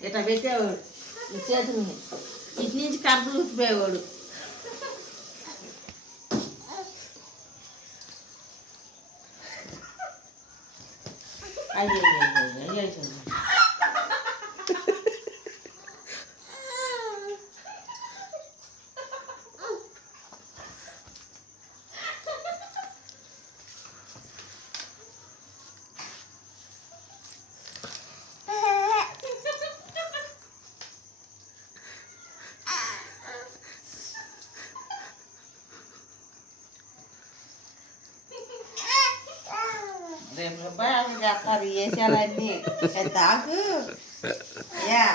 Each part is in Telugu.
ఇట్లా పెట్టేవాడు చేతుల్ని ఇటు నుంచి కడుపులు ఉత్తిపోయేవాడు. అయ్యో రేపు రూపాయలు చేస్తారు వేసాలన్నీ తాకు యా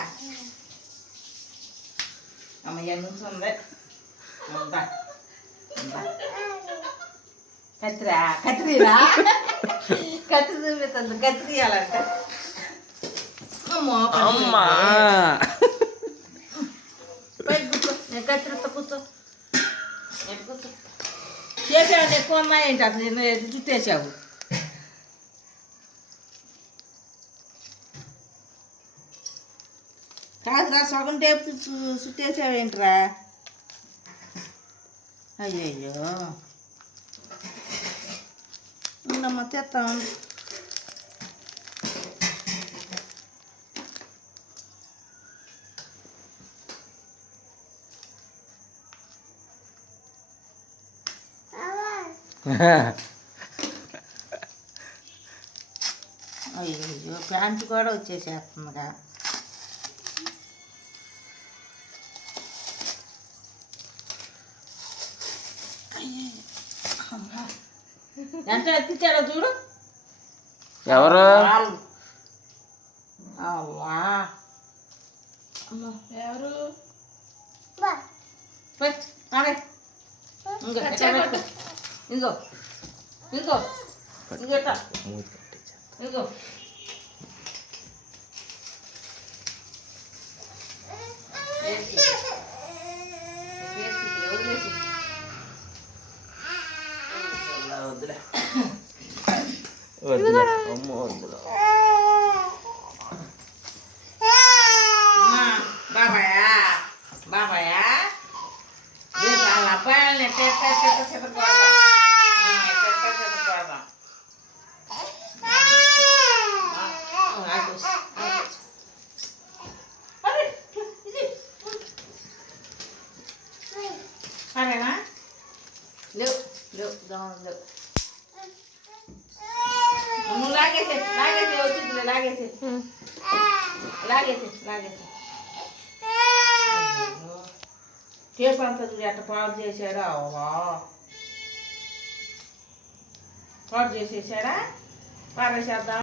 అమ్మయ్య నుంచుంది కత్తిరా కత్తిరీరా కత్తి చూపిస్తుంది కత్తిరియాలంట అమ్మా పై కూర్చో నేను కత్తిరిస్తా కూర్చో కూర్చో చేసావు ఎక్కువ ఉన్నాయేంటి అసలు నేను చుట్టేసావు కాదురా సగం టేపు చుట్టేసావేంట్రా అయ్యయ్యో ఉండమ్మ తెస్తాం అయ్యో ప్యాంటు కూడా వచ్చేసేస్తుందిగా ఎంత ఎత్తిచ్చారో చూడు ఎవరు ఎవరు ఇంకో ఇంకో ఇంకోట ఇంకో వద్దులే అమ్మ వద్దులే బాబాయా బాబాయా వాళ్ళ అబ్బాయిని చెత్తకూడదాం సరేనా లేవు లేవు లేవు నువ్వు లాగేసే లాగేసే వచ్చింది లాగేసే లాగేసే లాగేసే టేప్ అంతా ఎట్ట పాడు చేశాడా పాడు చేసేసాడా పారేసేద్దాం